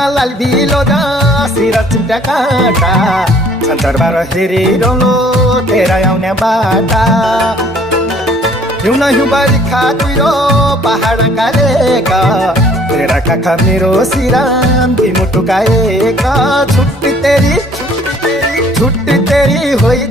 मा लाल बिलो सिर चिम्टा काँटा छन्तरबार हेरिरहलो तेरा आउने बाटा हिउँ न हिउँ बरिखा कुहिरो पहाड कालेका तेरा काखा मेरो सिराम तिमो टुकाएका छुट्टी तेरी होई